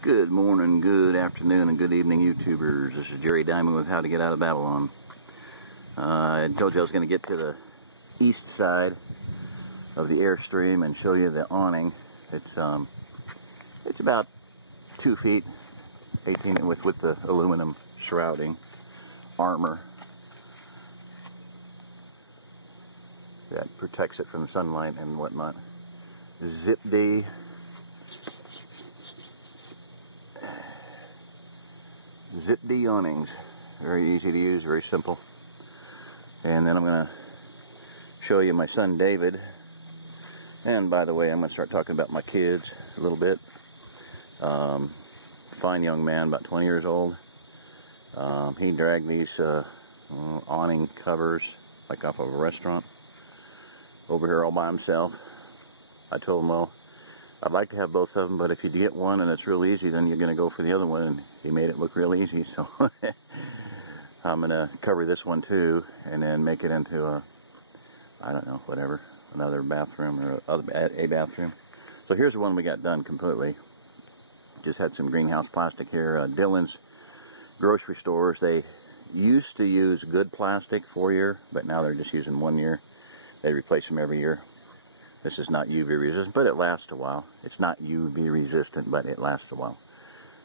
Good morning, good afternoon, and good evening, YouTubers. This is Jerry Diamond with How to Get Out of Babylon. I told you I was going to get to the east side of the Airstream and show you the awning. It's about 2 feet, 18 with the aluminum shrouding armor that protects it from the sunlight and whatnot. Zip-D. Zip-D awnings. Very easy to use, very simple. And then I'm going to show you my son David. And by the way, I'm going to start talking about my kids a little bit. Fine young man, about 20 years old. He dragged these awning covers, like off of a restaurant, over here all by himself. I told him, well, I'd like to have both of them, but if you get one and it's real easy, then you're going to go for the other one. And he made it look real easy, so I'm going to cover this one too, and then make it into a, I don't know, whatever, another bathroom or a bathroom. So here's the one we got done completely. Just had some greenhouse plastic here. Dillon's grocery stores, they used to use good plastic 4-year, but now they're just using 1 year. They replace them every year. This is not UV resistant, but it lasts a while. It's not UV resistant, but it lasts a while.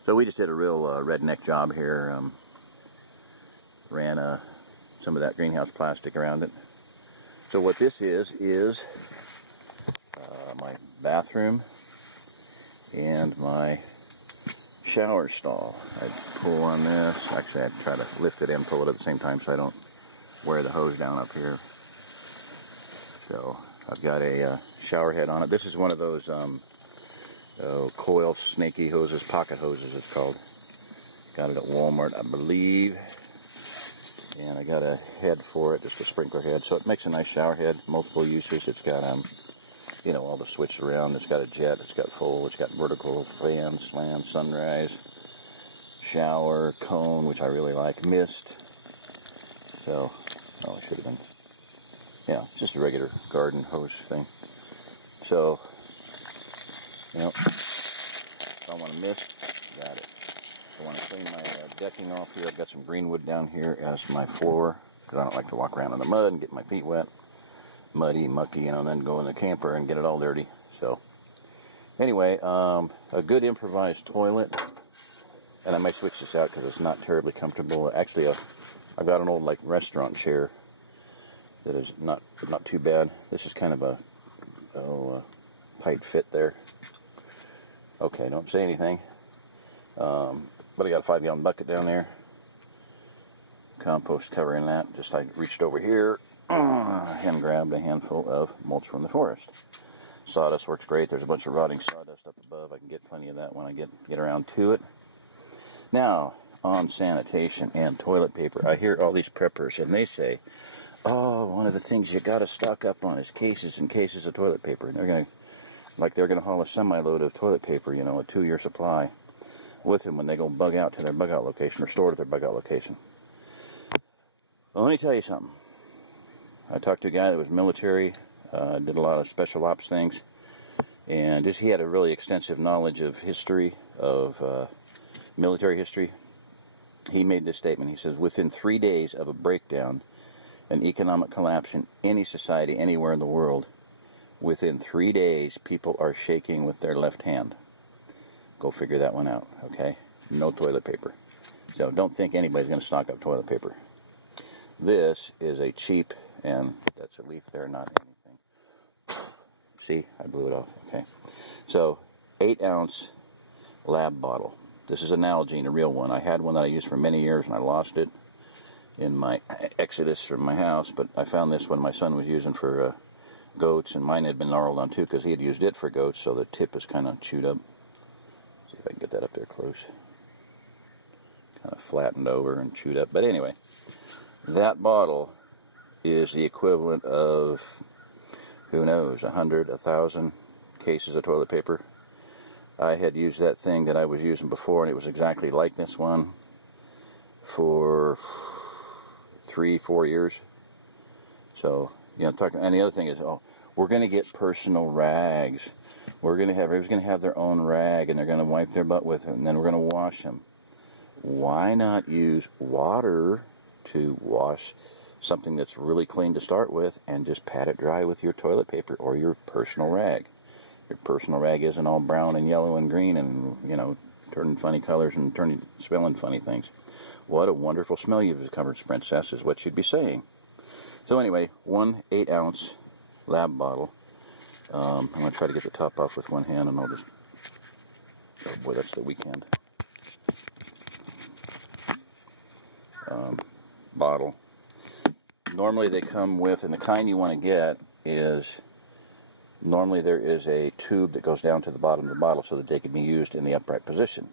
So we just did a real redneck job here. Ran some of that greenhouse plastic around it. So what this is my bathroom and my shower stall. I'd pull on this. Actually, I'd try to lift it and pull it at the same time so I don't wear the hose down up here. So I've got a shower head on it. This is one of those coil snaky hoses, pocket hoses it's called. Got it at Walmart, I believe. And I got a head for it, just a sprinkler head. So it makes a nice shower head, multiple uses. It's got, you know, all the switches around. It's got a jet, it's got full, it's got vertical, fan, slam, sunrise, shower, cone, which I really like, mist. So, oh, it should have been. Yeah, just a regular garden hose thing. So, you know, if I want to mist, got it. If I want to clean my decking off here, I've got some green wood down here as my floor, because I don't like to walk around in the mud and get my feet wet. Muddy, mucky, you know, and then go in the camper and get it all dirty. So, anyway, a good improvised toilet, and I might switch this out because it's not terribly comfortable. Actually, I've got an old, like, restaurant chair that is not too bad. This is kind of a tight fit there. Okay, don't say anything. But I got a 5-gallon bucket down there. Compost covering that. Just I reached over here and grabbed a handful of mulch from the forest. Sawdust works great. There's a bunch of rotting sawdust up above. I can get plenty of that when I get around to it. Now, on sanitation and toilet paper, I hear all these preppers and they say, oh, one of the things you got to stock up on is cases and cases of toilet paper. And they're going to haul a semi-load of toilet paper, you know, a 2-year supply with them when they go bug out to their bug out location or store to their bug out location. Well, let me tell you something. I talked to a guy that was military, did a lot of special ops things, and he had a really extensive knowledge of history, of military history. He made this statement. He says, within 3 days of a breakdown, an economic collapse in any society anywhere in the world, within 3 days people are shaking with their left hand. Go figure that one out, okay? No toilet paper. So don't think anybody's going to stock up toilet paper. This is a cheap, and that's a leaf there, not anything. See, I blew it off, okay? So 8-ounce lab bottle. This is a Nalgene, a real one. I had one that I used for many years and I lost it in my exodus from my house, but I found this one my son was using for goats, and mine had been gnarled on too because he had used it for goats, so the tip is kind of chewed up. See if I can get that up there close. Kind of flattened over and chewed up. But anyway, that bottle is the equivalent of, who knows, 100, 1,000 cases of toilet paper. I had used that thing that I was using before, and it was exactly like this one for 3-4 years. So, you know, and the other thing is, oh, We're going to get personal rags. Everybody's going to have their own rag, and they're going to wipe their butt with it, and then we're going to wash them. Why not use water to wash something that's really clean to start with, and just pat it dry with your toilet paper or your personal rag? Your personal rag isn't all brown and yellow and green and, you know, turning funny colors and smelling funny things. What a wonderful smell you've discovered, Princess, is what you'd be saying. So anyway, 1 8-ounce lab bottle. I'm going to try to get the top off with one hand, and I'll just... Oh boy, that's the weekend. Bottle. Normally they come with, and the kind you want to get is... Normally there is a tube that goes down to the bottom of the bottle so that they can be used in the upright position.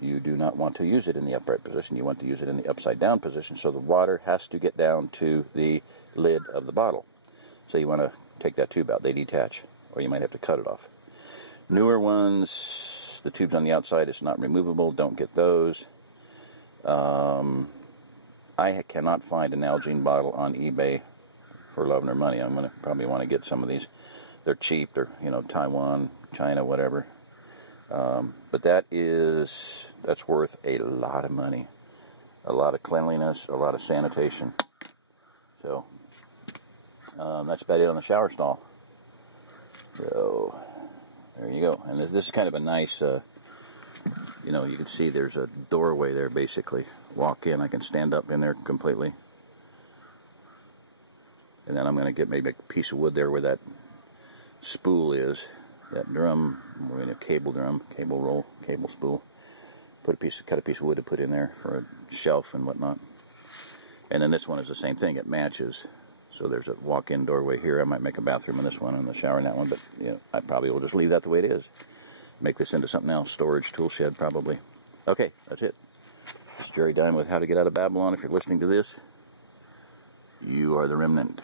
You do not want to use it in the upright position. You want to use it in the upside down position, so the water has to get down to the lid of the bottle. So you want to take that tube out. They detach, or you might have to cut it off. Newer ones, the tube's on the outside. It's not removable. Don't get those. I cannot find a Nalgene bottle on eBay for love nor money. I'm going to probably want to get some of these. They're cheap. They're, you know, Taiwan, China, whatever. But that's worth a lot of money, a lot of cleanliness, a lot of sanitation. So that's about it on the shower stall. So there you go. And this is kind of a nice, you know, you can see there's a doorway there basically. Walk in, I can stand up in there completely. And then I'm going to get maybe a piece of wood there where that spool is, that drum, we're in a cable drum, cable roll, cable spool. Cut a piece of wood to put in there for a shelf and whatnot. And then this one is the same thing, it matches. So there's a walk-in doorway here. I might make a bathroom in this one and the shower in that one, but you know, I probably will just leave that the way it is. Make this into something else, storage, tool shed probably. Okay, that's it. This is Jerry Dine with How to Get Out of Babylon. If you're listening to this, you are the remnant.